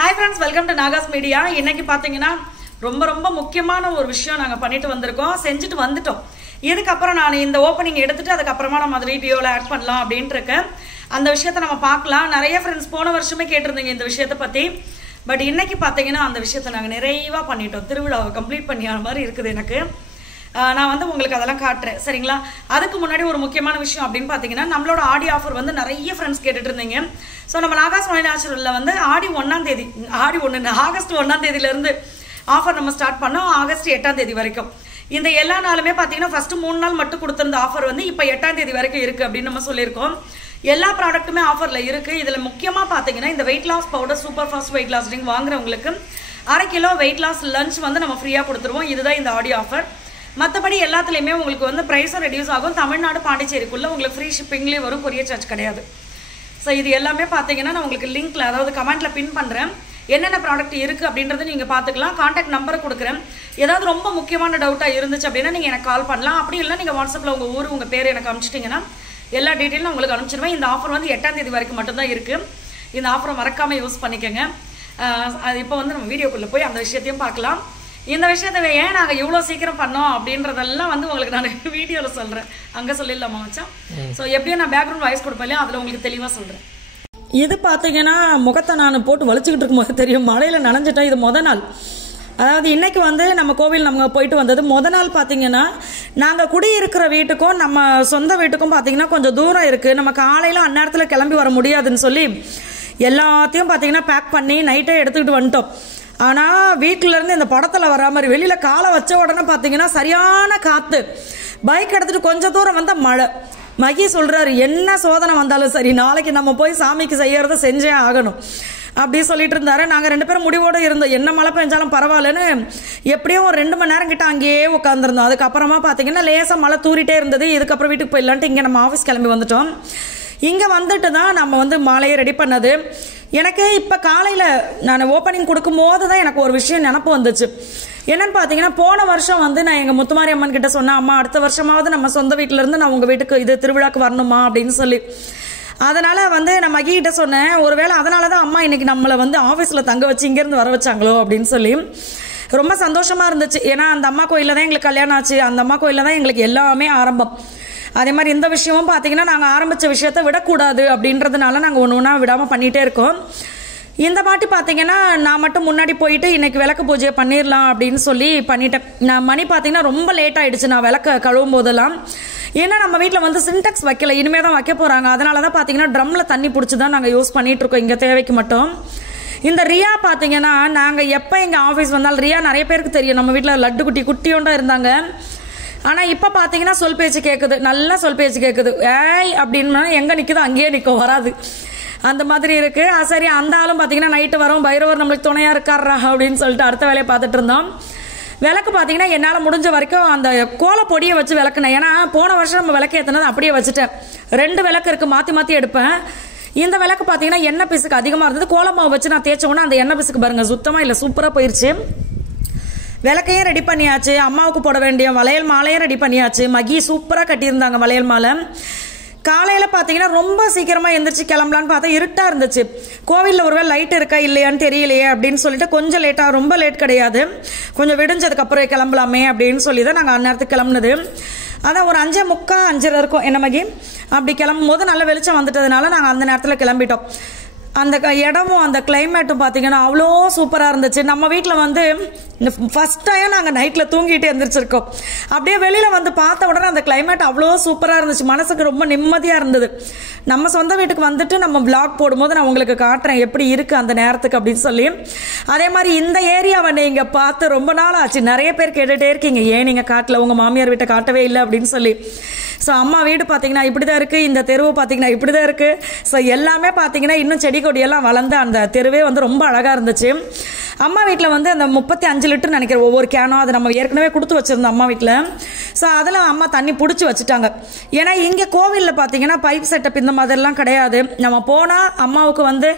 Hi friends, welcome to Nagas Media. இன்னைக்கு பாத்தீங்கன்னா ரொம்ப முக்கியமான ஒரு விஷயம் நாங்க பண்ணிட்டு வந்திருக்கோம், செஞ்சுட்டு வந்துட்டோம். இதுக்கு அப்புறம் நான் இந்த ஓபனிங் எடுத்துட்டு அதுக்கு அப்புறமா நம்ம அந்த வீடியோல ஆட் பண்ணலாம் அப்படினு இருக்கேன். அந்த விஷயத்தை நம்ம பார்க்கலாம். நிறைய फ्रेंड्स போன வருஷமே கேட்டிருந்தீங்க இந்த விஷயத்தை பத்தி. பட் இன்னைக்கு பாத்தீங்கன்னா அந்த விஷயத்தை நாங்க நிறைவா பண்ணிட்டோம். திருவிழாவை கம்ப்ளீட் பண்ணியான மாதிரி இருக்குது எனக்கு. நான் வந்து உங்களுக்கு அதெல்லாம் காட்டுறேன் சரிங்களா. அதுக்கு முன்னாடி ஒரு முக்கியமான விஷயம் அப்படின்னு பாத்தீங்கன்னா நம்மளோட ஆடி ஆஃபர் வந்து நிறைய फ्रेंड्स கேட்டுட்டு இருந்தீங்க. சோ நம்ம நாகாஸ் மணி நேச்சுரல்ல வந்து ஆடி 1ஆம் தேதி ஆகஸ்ட் 1ஆம் தேதியில இருந்து ஆஃபர் நம்ம ஸ்டார்ட் பண்ணோம். ஆகஸ்ட் 8ஆம் தேதி வரைக்கும் இந்த எல்லா நாளுமே பாத்தீங்கன்னா ஃபர்ஸ்ட் 3 நாள் மட்டும் கொடுத்திருந்த ஆஃபர் வந்து இப்போ 8ஆம் தேதி வரைக்கும் இருக்கு அப்படின்னு நம்ம சொல்லியிருக்கோம். எல்லா ப்ராடக்ட்டுமே ஆஃபர்ல இருக்கு. இதுல முக்கியமா பாத்தீங்கன்னா இந்த weight loss powder super fast weight loss drink வாங்குறவங்களுக்கு 1/2 கிலோ வெயிட் லாஸ் லஞ்ச் வந்து நம்ம ஃப்ரீயா கொடுத்துருவோம். இதுதான் இந்த ஆடி ஆஃபர். மற்றபடி எல்லாத்துலேயுமே உங்களுக்கு வந்து ப்ரைஸும் ரெடியூஸ் ஆகும். தமிழ்நாடு பாண்டிச்சேரிக்குள்ளே உங்களுக்கு ஃப்ரீ ஷிப்பிங்லேயே வரும், கொரியர் சார்ஜ் கிடையாது. ஸோ இது எல்லாமே பார்த்தீங்கன்னா நான் உங்களுக்கு லிங்க்ல அதாவது கமெண்ட்ல பின் பண்ணுறேன். என்னென்ன ப்ராடக்ட் இருக்குது அப்படின்றத நீங்கள் பார்த்துக்கலாம். கான்டாக்ட் நம்பரை கொடுக்குறேன். ஏதாவது ரொம்ப முக்கியமான டவுட்டாக இருந்துச்சு அப்படின்னா நீங்கள் எனக்கு கால் பண்ணலாம். அப்படி இல்லை நீங்கள் வாட்ஸ்அப்பில் உங்கள் ஊர் உங்கள் பேர் எனக்கு அனுப்பிச்சிட்டிங்கன்னா எல்லா டீட்டெயிலும் உங்களுக்கு அனுப்பிச்சிடுவேன். இந்த ஆஃபர் வந்து 8ஆம் தேதி வரைக்கும் மட்டும்தான் இருக்குது. இந்த ஆஃபரை மறக்காமல் யூஸ் பண்ணிக்கோங்க. அது இப்போ வந்து நம்ம வீடியோக்குள்ளே போய் அந்த விஷயத்தையும் பார்க்கலாம். இந்த விஷயத்தை ஏன் நாங்கள் இவ்வளோ சீக்கிரம் பண்ணோம் அப்படின்றதெல்லாம் வந்து உங்களுக்கு நான் வீடியோவில் சொல்கிறேன். அங்கே சொல்லிடலாமா மச்சான்? ஸோ எப்படியும் நான் பேக்ரவுண்ட் வாய்ஸ் கொடுப்பேன் இல்லையா, அதில் உங்களுக்கு தெளிவாக சொல்கிறேன். இது பார்த்தீங்கன்னா முகத்தை நான் போட்டு வலிச்சுக்கிட்டு இருக்கும்போது தெரியும், மழையில் நனைஞ்சிட்டேன். இது முத நாள், அதாவது இன்னைக்கு வந்து நம்ம கோவில் நம்ம போயிட்டு வந்தது. முத நாள் பார்த்தீங்கன்னா நாங்கள் குடியிருக்கிற வீட்டுக்கும் நம்ம சொந்த வீட்டுக்கும் பார்த்தீங்கன்னா கொஞ்சம் தூரம் இருக்குது. நம்ம காலையில் அந்நேரத்தில் கிளம்பி வர முடியாதுன்னு சொல்லி எல்லாத்தையும் பார்த்தீங்கன்னா பேக் பண்ணி நைட்டே எடுத்துக்கிட்டு வந்துட்டோம். ஆனால் வீட்டிலேருந்து இந்த படத்தில் வர மாதிரி வெளியில் காலை வச்ச உடனே பார்த்தீங்கன்னா சரியான காற்று. பைக் எடுத்துகிட்டு கொஞ்சம் தூரம் வந்தால் மழை. மகி சொல்கிறாரு, என்ன சோதனை வந்தாலும் சரி நாளைக்கு நம்ம போய் சாமிக்கு செய்யறத செஞ்சே ஆகணும் அப்படி சொல்லிட்டு இருந்தாரு. நாங்கள் 2 பேரும் முடிவோடு இருந்தோம், என்ன மழை பெஞ்சாலும் பரவாயில்லன்னு. எப்படியும் ஒரு 2 மணி நேரம் கிட்ட அங்கேயே உட்காந்துருந்தோம். அதுக்கப்புறமா பார்த்தீங்கன்னா லேசாக மழை தூரிட்டே இருந்தது. இதுக்கப்புறம் வீட்டுக்கு போயிடலான்ட்டு இங்கே நம்ம ஆஃபீஸ் கிளம்பி வந்துட்டோம். இங்கே வந்துட்டு தான் நம்ம வந்து மாலையை ரெடி பண்ணது. எனக்கு இப்போ காலையில் நான் ஓப்பனிங் கொடுக்கும் போது தான் எனக்கு ஒரு விஷயம் நினப்பு வந்துச்சு. என்னன்னு பார்த்தீங்கன்னா போன வருஷம் வந்து நான் எங்கள் முத்துமாரி அம்மன் கிட்ட சொன்னேன், அம்மா அடுத்த வருஷமாவது நம்ம சொந்த வீட்டிலேருந்து நான் உங்கள் வீட்டுக்கு இது திருவிழாக்கு வரணுமா அப்படின்னு சொல்லி. அதனால் வந்து நான் மகி கிட்ட சொன்னேன், ஒருவேளை அதனால தான் அம்மா இன்னைக்கு நம்மளை வந்து ஆஃபீஸில் தங்க வச்சு இங்கேருந்து வர வச்சாங்களோ அப்படின்னு சொல்லி. ரொம்ப சந்தோஷமாக இருந்துச்சு. ஏன்னா அந்த அம்மா கோயிலில் தான் எங்களுக்கு கல்யாணம் ஆச்சு, அந்த அம்மா கோயிலில் தான் எங்களுக்கு எல்லாமே ஆரம்பம். அதே மாதிரி இந்த விஷயமும் பார்த்தீங்கன்னா நாங்கள் ஆரம்பித்த விஷயத்தை விடக்கூடாது அப்படின்றதுனால நாங்கள் ஒன்று ஒன்றா விடாமல் பண்ணிகிட்டே இருக்கோம். இந்த மாட்டி பார்த்தீங்கன்னா நான் மட்டும் முன்னாடி போயிட்டு இன்னைக்கு விளக்கு பூஜையை பண்ணிடலாம் அப்படின்னு சொல்லி பண்ணிட்டேன். நான் மணி பார்த்தீங்கன்னா ரொம்ப லேட் ஆகிடுச்சு நான் விளக்க கழுவும் போதெல்லாம். ஏன்னா நம்ம வீட்டில் வந்து சின்டெக்ஸ் வைக்கல, இனிமேல் தான் வைக்க போகிறாங்க. அதனால தான் பார்த்தீங்கன்னா ட்ரம்மில் தண்ணி பிடிச்சி தான் நாங்கள் யூஸ் பண்ணிகிட்ருக்கோம் இங்கே தேவைக்கு மட்டும். இந்த ரியா பார்த்தீங்கன்னா நாங்கள் எப்போ எங்கள் ஆஃபீஸ் வந்தாலும், ரியா நிறைய பேருக்கு தெரியும், நம்ம வீட்டில் லட்டு குட்டியோண்டா இருந்தாங்க. ஆனால் இப்போ பார்த்தீங்கன்னா சொல் பேச்சு கேட்குது, நல்லா சொல் பேச்சு கேட்குது. ஏய் அப்படின்னா எங்கே நிற்குதோ அங்கேயே நிற்கும், வராது. அந்த மாதிரி இருக்குது. சரி அந்த ஆளும் பார்த்தீங்கன்னா நைட்டு வரும், பைரவர் நம்மளுக்கு துணையாக இருக்காரா அப்படின்னு சொல்லிட்டு அடுத்த வேலையை பார்த்துட்டு இருந்தோம். விளக்கு பார்த்தீங்கன்னா என்னால் முடிஞ்ச வரைக்கும் அந்த கோல பொடியை வச்சு விளக்குனேன். ஏன்னா போன வருஷம் நம்ம விளக்கு ஏற்றினது அப்படியே வச்சுட்டேன். 2 விளக்கு இருக்குது, மாற்றி எடுப்பேன். இந்த விளக்கு பார்த்தீங்கன்னா எண்ணெய் பிசுக்கு அதிகமாக இருந்தது. கோலமாவை வச்சு நான் தேய்ச்ச உடனே அந்த எண்ணெய் பிசுக்கு பாருங்கள் சுத்தமாக இல்லை, சூப்பராக போயிடுச்சு. விளக்கையும் ரெடி பண்ணியாச்சு, அம்மாவுக்கு போட வேண்டிய வளையல் மாலையும் ரெடி பண்ணியாச்சு. மகி சூப்பராக கட்டியிருந்தாங்க வளையல் மாலை. காலையில் பார்த்தீங்கன்னா ரொம்ப சீக்கிரமாக எந்திரிச்சு கிளம்பலான்னு பார்த்தா இருட்டாக இருந்துச்சு. கோவிலில் ஒருவேளை லைட் இருக்கா இல்லையான்னு தெரியலையே அப்படின்னு சொல்லிட்டு கொஞ்சம் லேட்டாக, ரொம்ப லேட் கிடையாது, கொஞ்சம் விடிஞ்சதுக்கப்புறம் கிளம்பலாமே அப்படின்னு சொல்லி தான் நாங்கள் அந்நேரத்துக்கு கிளம்புனது. அதான் ஒரு 5:45 5:30 இருக்கும் என்ன மகி. அப்படி கிளம்பும் போது நல்ல வெளிச்சம் வந்துட்டதுனால நாங்கள் அந்த நேரத்தில் கிளம்பிட்டோம். அந்த இடமும் அந்த கிளைமேட்டும் பார்த்தீங்கன்னா அவ்வளோ சூப்பராக இருந்துச்சு. நம்ம வீட்டில் வந்து ஃபர்ஸ்ட் டைம் நாங்கள் நைட்டில் தூங்கிட்டு எழுந்திரிச்சிருக்கோம். அப்படியே வெளியில் வந்து பார்த்த உடனே அந்த கிளைமேட் அவ்வளோ சூப்பராக இருந்துச்சு, மனசுக்கு ரொம்ப நிம்மதியாக இருந்தது. நம்ம சொந்த வீட்டுக்கு வந்துட்டு நம்ம vlog போடும்போது நான் உங்களுக்கு காட்டுறேன் எப்படி இருக்குது அந்த நேரத்துக்கு அப்படின்னு சொல்லி. அதே மாதிரி இந்த ஏரியாவை நீங்கள் பார்த்து ரொம்ப நாள் ஆச்சு, நிறைய பேர் கேட்டுகிட்டே இருக்கீங்க ஏன் நீங்கள் காட்டல, உங்கள் மாமியார் வீட்டை காட்டவே இல்லை அப்படின்னு சொல்லி. ஸோ அம்மா வீடு பார்த்தீங்கன்னா இப்படி தான் இருக்குது, இந்த தெருவு பார்த்தீங்கன்னா இப்படி தான் இருக்குது. ஸோ எல்லாமே பார்த்தீங்கன்னா இன்னும் செடி கொடியெல்லாம் வளர்ந்து அந்த தெருவே வந்து ரொம்ப அழகாக இருந்துச்சு. அம்மா வீட்டில் வந்து அந்த 35 லிட்டர் நினைக்கிறேன் ஒவ்வொரு கேனும், அது நம்ம ஏற்கனவே கொடுத்து வச்சுருந்தோம் அம்மா வீட்டில். ஸோ அதில் அம்மா தண்ணி பிடிச்சி வச்சுட்டாங்க. ஏன்னா இங்கே கோவிலில் பார்த்தீங்கன்னா பைப் செட்டப் இந்த மாதிரிலாம் கிடையாது. நம்ம போனால் அம்மாவுக்கு வந்து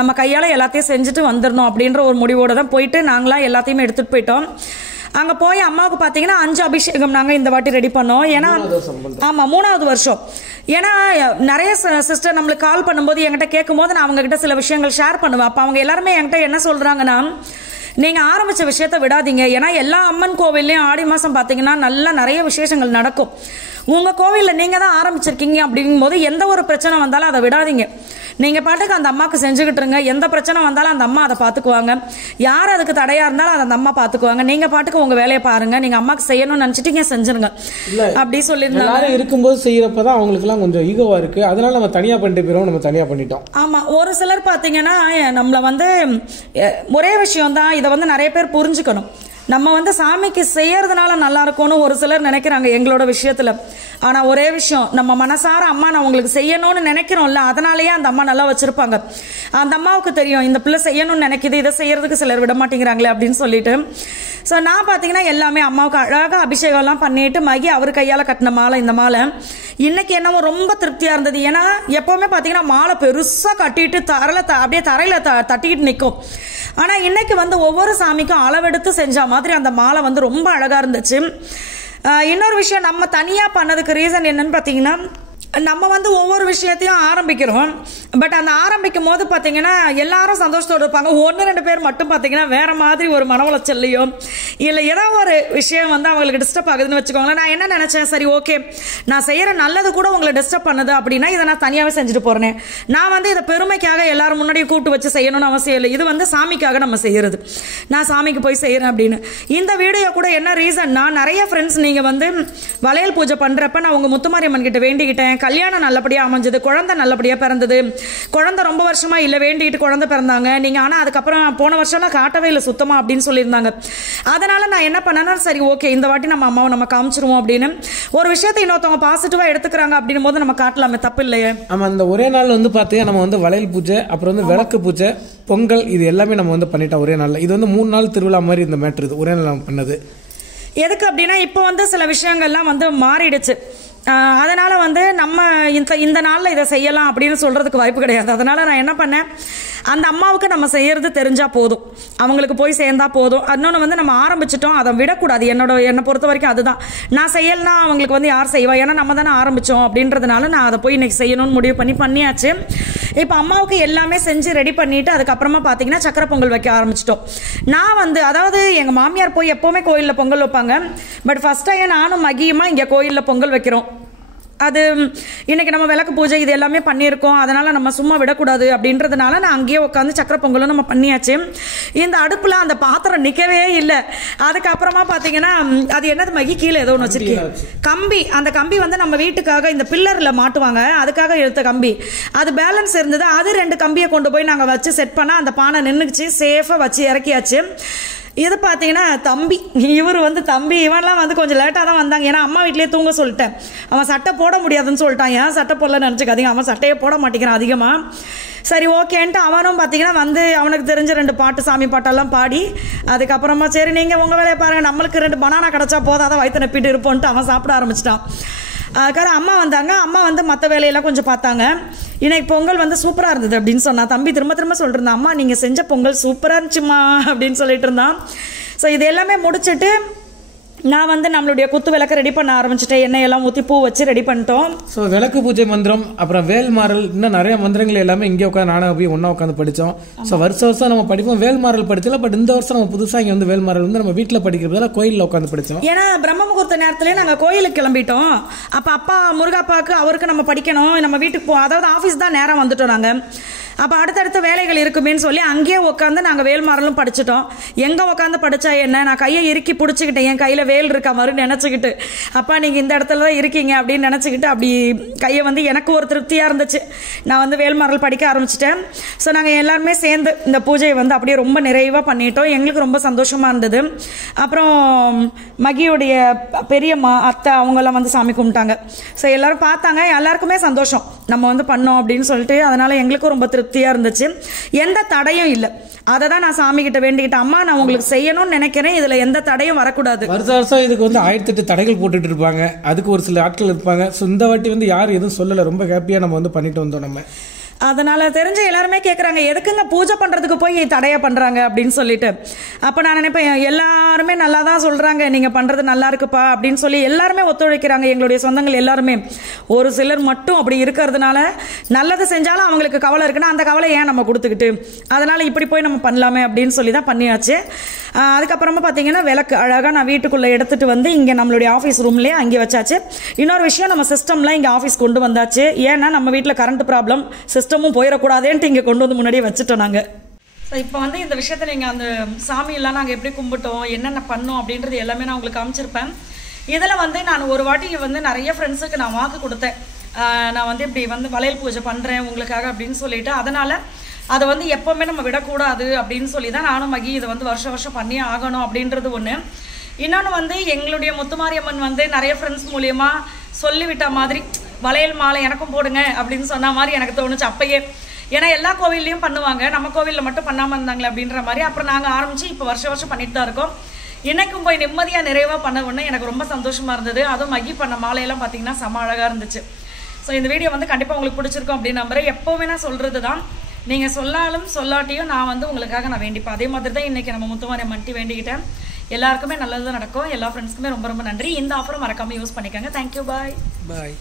நம்ம கையால் எல்லாத்தையும் செஞ்சுட்டு வந்துடணும் அப்படின்ற ஒரு முடிவோடு தான் போயிட்டு நாங்களாம் எல்லாத்தையுமே எடுத்துகிட்டு போயிட்டோம். அங்கே போய் அம்மாவுக்கு பார்த்தீங்கன்னா 5 அபிஷேகம் நாங்கள் இந்த வாட்டி ரெடி பண்ணோம். ஏன்னா ஆமாம் 3வது வருஷம். ஏன்னா நிறைய சிஸ்டர் நம்மளுக்கு கால் பண்ணும்போது என்கிட்ட கேட்கும்போது நான் அவங்க கிட்ட சில விஷயங்கள் ஷேர் பண்ணுவேன். அப்போ அவங்க எல்லாருமே என்கிட்ட என்ன சொல்றாங்கன்னா, நீங்க ஆரம்பிச்ச விஷயத்த விடாதீங்க. ஏன்னா எல்லா அம்மன் கோவில்லையும் ஆடி மாசம் பாத்தீங்கன்னா நல்ல நிறைய விசேஷங்கள் நடக்கும். உங்க கோவில்ல நீங்க தான் ஆரம்பிச்சிருக்கீங்க அப்படிங்கும் போது எந்த ஒரு பிரச்சனை வந்தாலும் அதை விடாதீங்க. நீங்க பாட்டுக்கு அந்த அம்மாவுக்கு செஞ்சுக்கிட்டு இருங்க. எந்த பிரச்சனை வந்தாலும் அந்த அம்மா அதை பாத்துக்குவாங்க. யார் அதுக்கு தடையா இருந்தாலும் அந்த அம்மா பாத்துக்குவாங்க. நீங்க பாட்டுக்கு உங்க வேலையை பாருங்க. நீங்க அம்மாக்கு செய்யணும்னு நினைச்சிட்டீங்க செஞ்சிருங்க அப்படி சொல்லியிருந்தாங்க. இருக்கும்போது செய்யறப்பதான் அவங்களுக்கு எல்லாம் கொஞ்சம் ஈகோவா இருக்கு. அதனால நம்ம தனியா பண்ணிட்டு போயிடும், நம்ம தனியா பண்ணிட்டோம். ஆமா, ஒரு சிலர் பாத்தீங்கன்னா நம்மள வந்து ஒரே விஷயம் தான், இதை வந்து நிறைய பேர் புரிஞ்சுக்கணும். நம்ம வந்து சாமிக்கு செய்யறதுனால நல்லா இருக்கும்னு ஒரு சிலர் நினைக்கிறாங்க எங்களோட விஷயத்துல. ஆனா ஒரே விஷயம், நம்ம மனசார அம்மா நான் உங்களுக்கு செய்யணும்னு நினைக்கிறோம்ல, அதனாலயே அந்த அம்மா நல்லா வச்சிருப்பாங்க. அந்த அம்மாவுக்கு தெரியும் இந்த பிள்ளை செய்யணும்னு நினைக்குது, இதை செய்யறதுக்கு சிலர் விட மாட்டேங்கிறாங்களே அப்படின்னு சொல்லிட்டு. ஸோ நான் பார்த்தீங்கன்னா எல்லாமே அம்மாவுக்கு அழகாக அபிஷேகம் எல்லாம் பண்ணிட்டு மகி அவர் கையால் கட்டின மாலை. இந்த மாலை இன்னைக்கு என்னவோ ரொம்ப திருப்தியாக இருந்தது. ஏன்னா எப்போவுமே பார்த்தீங்கன்னா மாலை பெருசாக கட்டிட்டு அப்படியே தரையில் தட்டிக்கிட்டு நிற்கும். ஆனால் இன்னைக்கு வந்து ஒவ்வொரு சாமிக்கும் அளவெடுத்து செஞ்ச மாதிரி அந்த மாலை வந்து ரொம்ப அழகாக இருந்துச்சு. இன்னொரு விஷயம், நம்ம தனியாக பண்ணதுக்கு ரீசன் என்னன்னு பார்த்தீங்கன்னா, நம்ம வந்து ஒவ்வொரு விஷயத்தையும் ஆரம்பிக்கிறோம். பட் அந்த ஆரம்பிக்கும் போது பார்த்தீங்கன்னா எல்லாரும் சந்தோஷத்தோடு இருப்பாங்க. 1-2 பேர் மட்டும் பார்த்தீங்கன்னா வேற மாதிரி ஒரு மன உளைச்சல்லையோ இல்லை ஏதோ ஒரு விஷயம் வந்து அவங்களுக்கு டிஸ்டர்ப் ஆகுதுன்னு வச்சுக்கோங்களேன். நான் என்ன நினைச்சேன், சரி ஓகே நான் செய்யற நல்லது கூட உங்களை டிஸ்டர்ப் பண்ணுது அப்படின்னா இதை நான் தனியாகவே செஞ்சுட்டு போறேன். நான் வந்து இதை பெருமைக்காக எல்லாரும் முன்னாடியே கூப்பிட்டு வச்சு செய்யணும்னு அவசியம் இல்லை. இது வந்து சாமிக்காக நம்ம செய்யறது, நான் சாமிக்கு போய் செய்யறேன் அப்படின்னு. இந்த வீடியோ கூட என்ன ரீசன்னா, நிறைய ஃப்ரெண்ட்ஸ் நீங்க வந்து வளையல் பூஜை பண்றப்ப நான் உங்க முத்துமாரியம்மன் கிட்ட வேண்டிக்கிட்டேன், கல்யாணம் நல்லபடியா அமைஞ்சது, குழந்தை நல்லபடியா பிறந்தது. குழந்தை ரொம்ப வருஷமா இல்ல வேண்டிட்டு குழந்தை பிறந்தாங்க நீங்க, ஆனா அதுக்கப்புறம் போன வருஷம்லாம் காட்டவே இல்லை சுத்தமா அப்படின்னு சொல்லியிருந்தாங்க. அதனால நான் என்ன பண்ணேன்னா, சரி ஓகே இந்த வாட்டி நம்ம அம்மாவை நம்ம காமிச்சிருவோம் அப்படின்னு. ஒரு விஷயத்தை இன்னொருத்தவங்க பாசிட்டிவா எடுத்துக்கிறாங்க அப்படின்னும் போது நம்ம காட்டலாமே, தப்பு இல்லையே. ஆமா, அந்த ஒரே நாள் வந்து பாத்தீங்கன்னா நம்ம வந்து வளையல் பூஜை, அப்புறம் வந்து விளக்கு பூஜை, பொங்கல், இது எல்லாமே நம்ம வந்து பண்ணிட்டோம் ஒரே நாள்ல. இது வந்து 3 நாள் திருவிழா மாதிரி இந்த மேட்ரு, இது ஒரே நாள் பண்ணது. எதுக்கு அப்படின்னா இப்போ வந்து சில விஷயங்கள்லாம் வந்து மாறிடுச்சு. அதனால வந்து நம்ம இந்த நாளில் இதை செய்யலாம் அப்படின்னு சொல்றதுக்கு வாய்ப்பு கிடையாது. அதனால நான் என்ன பண்ணேன், அந்த அம்மாவுக்கு நம்ம செய்யறது தெரிஞ்சா போதும், அவங்களுக்கு போய் சேர்ந்தா போதும். இன்னொன்று வந்து நம்ம ஆரம்பிச்சிட்டோம், அதை விடக்கூடாது. என்னை பொறுத்த வரைக்கும் அதுதான். நான் செய்யலாம் அவங்களுக்கு வந்து யார் செய்வா, ஏன்னா நம்ம தானே ஆரம்பிச்சோம் அப்படின்றதுனால நான் அதை போய் இன்னைக்கு செய்யணும்னு முடிவு பண்ணியாச்சு. இப்போ அம்மாவுக்கு எல்லாமே செஞ்சு ரெடி பண்ணிட்டு அதுக்கப்புறமா பார்த்தீங்கன்னா சக்கரை பொங்கல் வைக்க ஆரம்பிச்சிட்டோம். நான் வந்து அதாவது எங்கள் மாமியார் போய் எப்போவுமே கோயிலில் பொங்கல் வைப்பாங்க. பட் ஃபர்ஸ்ட் டைம் நானும் மகியுமா இங்கே கோயிலில் பொங்கல் வைக்கிறோம். அது இன்னைக்கு நம்ம விளக்கு பூஜை இது எல்லாமே பண்ணியிருக்கோம், அதனால நம்ம சும்மா விடக்கூடாது அப்படின்றதுனால நான் அங்கேயே உட்காந்து சக்கரை பொங்கலும் நம்ம பண்ணியாச்சு. இந்த அடுப்புல அந்த பாத்திரம் நிற்கவே இல்லை. அதுக்கப்புறமா பார்த்தீங்கன்னா அது என்னது மகி, கீழே ஏதோ ஒன்று வச்சிருக்கேன் கம்பி. அந்த கம்பி வந்து நம்ம வீட்டுக்காக இந்த பில்லர்ல மாட்டுவாங்க, அதுக்காக எடுத்த கம்பி. அது பேலன்ஸ் இருந்தது, அது 2 கம்பியை கொண்டு போய் நாங்கள் வச்சு செட் பண்ண அந்த பானை நின்றுச்சு, சேஃபாக வச்சு இறக்கியாச்சு. இது பார்த்தீங்கன்னா தம்பி, இவர் வந்து தம்பி இவன்லாம் வந்து கொஞ்சம் லேட்டாக தான் வந்தாங்க. ஏன்னா அம்மா வீட்லேயே தூங்க சொல்லிட்டேன். அவன் சட்டை போட முடியாதுன்னு சொல்லிட்டான். ஏன் சட்டை போடலன்னு நினச்சிக்காதீங்க, அவன் சட்டையை போட மாட்டேங்கிறான் அதிகமாக. சரி ஓகேன்ட்டு அவனும் பார்த்தீங்கன்னா வந்து அவனுக்கு தெரிஞ்ச 2 பாட்டு சாமி பாட்டெல்லாம் பாடி அதுக்கப்புறமா சரி நீங்கள் உங்கள் வேலையை பாருங்கள், நம்மளுக்கு 2 பனானா கிடச்சா போதாதான் வயிற்று நப்பிட்டு இருப்போன்ட்டு அவன் சாப்பிட ஆரம்பிச்சிட்டான். அதுக்காக அம்மா வந்தாங்க. அம்மா வந்து மற்ற வேலையெல்லாம் கொஞ்சம் பார்த்தாங்க. இன்னைக்கு பொங்கல் வந்து சூப்பராக இருந்தது அப்படின்னு சொன்னா. தம்பி திரும்ப திரும்ப சொல்லிட்டு இருந்தான், அம்மா நீங்கள் செஞ்ச பொங்கல் சூப்பராக இருந்துச்சுமா அப்படின்னு சொல்லிட்டு இருந்தான். ஸோ இது எல்லாமே முடிச்சுட்டு நான் வந்து நம்மளுடைய குத்து விளக்கு ரெடி பண்ண ஆரம்பிச்சுட்டேன். எண்ணெயெல்லாம் ஊற்றி பூ வச்சு ரெடி பண்ணிட்டோம். ஸோ விளக்கு பூஜை மந்திரம், அப்புறம் வேல்மாறல், இன்னும் நிறைய மந்திரங்கள் எல்லாமே இங்கே உட்காந்து நானும் போய் ஒன்றா உட்காந்து படித்தோம். ஸோ வருஷம் நம்ம படிப்போம். வேல்மாறல் படிச்சல, பட் இந்த வருஷம் நம்ம புதுசாக இங்கே வந்து வேல்மாறல் வந்து நம்ம வீட்டில் படிக்கிறதால கோயிலில் உட்காந்து படித்தோம். ஏன்னா பிரம்ம முகூர்த்த நேரத்துலேயே நாங்கள் கோயிலுக்கு கிளம்பிட்டோம். அப்போ அப்பா முருகாப்பாவுக்கு அவருக்கு நம்ம படிக்கணும், நம்ம வீட்டுக்கு அதாவது ஆஃபீஸ் தான் நேரம் வந்துட்டோம் நாங்கள். அப்போ அடுத்தடுத்த வேலைகள் இருக்குமேன்னு சொல்லி அங்கேயே உட்காந்து நாங்கள் வேல்மாறலும் படிச்சுட்டோம். எங்கே உட்காந்து படித்தா என்ன, நான் கையை இறுக்கி பிடிச்சிக்கிட்டேன், என் கையில் வேல் இருக்கா மாதிரி நினச்சிக்கிட்டு, அப்பா நீங்கள் இந்த இடத்துல தான் இருக்கீங்க அப்படின்னு நினச்சிக்கிட்டு அப்படி கையை வந்து எனக்கு ஒரு திருப்தியாக இருந்துச்சு. நான் வந்து வேல்மாறல் படிக்க ஆரம்பிச்சிட்டேன். ஸோ நாங்கள் எல்லாருமே சேர்ந்து இந்த பூஜையை வந்து அப்படியே ரொம்ப நிறைவாக பண்ணிட்டோம். எங்களுக்கு ரொம்ப சந்தோஷமாக இருந்தது. அப்புறம் மகியோடைய பெரியம்மா அத்தை அவங்கெல்லாம் வந்து சாமி கும்பிட்டாங்க. ஸோ எல்லாரும் பார்த்தாங்க, எல்லாருக்குமே சந்தோஷம் நம்ம வந்து பண்ணோம் அப்படின்னு சொல்லிட்டு. அதனால் எங்களுக்கும் ரொம்ப திருப்தியாக இருந்துச்சு. எந்த தடையும் இல்லை. அதை தான் நான் சாமி கிட்ட வேண்டிக்கிட்டேன், அம்மா நான் உங்களுக்கு செய்யணும்னு நினைக்கிறேன், இதுல எந்த தடையும் வரக்கூடாது. வருஷம் இதுக்கு வந்து 1008 தடைகள் போட்டுட்டு இருப்பாங்க, அதுக்கு ஒரு சில ஆட்கள் இருப்பாங்க. ஸோ இந்த வாட்டி வந்து யாரும் எதுவும் சொல்லலை, ரொம்ப ஹாப்பியாக நம்ம வந்து பண்ணிட்டு வந்தோம். நம்ம அதனால தெரிஞ்ச எல்லாருமே கேட்குறாங்க, எதுக்குங்க பூஜை பண்ணுறதுக்கு போய் தடையா பண்ணுறாங்க அப்படின்னு சொல்லிட்டு. அப்போ நான் நினைப்பேன், எல்லாருமே நல்லா தான் சொல்கிறாங்க, நீங்கள் பண்ணுறது நல்லா இருக்குப்பா அப்படின்னு சொல்லி எல்லாருமே ஒத்துழைக்கிறாங்க. எங்களுடைய சொந்தங்கள் எல்லாருமே. ஒரு சிலர் மட்டும் அப்படி இருக்கிறதுனால நல்லது செஞ்சாலும் அவங்களுக்கு கவலை இருக்குன்னா அந்த கவலை ஏன் நம்ம கொடுத்துக்கிட்டு, அதனால் இப்படி போய் நம்ம பண்ணலாமே அப்படின்னு சொல்லி தான் பண்ணியாச்சு. அதுக்கப்புறமா பார்த்தீங்கன்னா விளக்கு அழகாக நான் வீட்டுக்குள்ளே எடுத்துகிட்டு வந்து இங்கே நம்மளுடைய ஆஃபீஸ் ரூம்லேயே அங்கே வச்சாச்சு. இன்னொரு விஷயம், நம்ம சிஸ்டம்லாம் இங்கே ஆஃபீஸ் கொண்டு வந்தாச்சு. ஏன்னா நம்ம வீட்டில் கரண்ட் ப்ராப்ளம், சிஸ்டமும் போயிடக்கூடாதுன்ட்டு இங்கே கொண்டு வந்து முன்னாடியே வச்சுட்டோம் நாங்கள். ஸோ இப்போ வந்து இந்த விஷயத்தை நீங்கள் அந்த சாமியெல்லாம் நாங்கள் எப்படி கும்பிட்டோம், என்னென்ன பண்ணோம் அப்படின்றது எல்லாமே நான் உங்களுக்கு காமிச்சிருப்பேன். இதில் வந்து நான் ஒரு வாட்டி வந்து நிறைய ஃப்ரெண்ட்ஸுக்கு நான் வாக்கு கொடுத்தேன், நான் வந்து இப்படி வந்து வளையல் பூஜை பண்ணுறேன் உங்களுக்காக அப்படின்னு சொல்லிட்டு. அதனால் அதை வந்து எப்போவுமே நம்ம விடக்கூடாது அப்படின்னு சொல்லி தான் நானும் மகி இதை வந்து வருஷம் வருஷம் பண்ணி ஆகணும் அப்படின்றது ஒன்று. இன்னொன்று வந்து எங்களுடைய முத்துமாரியம்மன் வந்து நிறைய ஃப்ரெண்ட்ஸ் மூலியமாக சொல்லிவிட்ட மாதிரி வளையல் மாலை எனக்கும் போடுங்க அப்படின்னு சொன்ன மாதிரி எனக்கு தோணுச்சு அப்பயே. ஏன்னா எல்லா கோவில்லையும் பண்ணுவாங்க, நம்ம கோவிலில் மட்டும் பண்ணாமல் இருந்தாங்களே அப்படின்ற மாதிரி. அப்புறம் நாங்கள் ஆரம்பித்து இப்போ வருஷம் வருஷம் பண்ணிட்டு தான் இருக்கோம். இன்றைக்கும் போய் நிம்மதியாக நிறைவாக பண்ண ஒன்று எனக்கு ரொம்ப சந்தோஷமாக இருந்தது. அதுவும் மகி பண்ண மாலையெல்லாம் பார்த்தீங்கன்னா செம அழகாக இருந்துச்சு. ஸோ இந்த வீடியோ வந்து கண்டிப்பாக உங்களுக்கு பிடிச்சிருக்கும் அப்படின்னு நம்புறேன். எப்போவுமே நான் சொல்கிறது தான், நீங்கள் சொல்லாலும் சொல்லாட்டியும் நான் வந்து உங்களுக்காக நான் வேண்டிப்பேன். அதே மாதிரி தான் இன்றைக்கி நம்ம முத்துமாரியம்மன் வேண்டிக்கிட்டேன். எல்லாருக்குமே நல்லது தான் நடக்கும். எல்லா ஃப்ரெண்ட்ஸ்க்குமே ரொம்ப ரொம்ப நன்றி. இந்த ஆஃபரும் மறக்காமல் யூஸ் பண்ணிக்கோங்க. தேங்க்யூ, பாய்.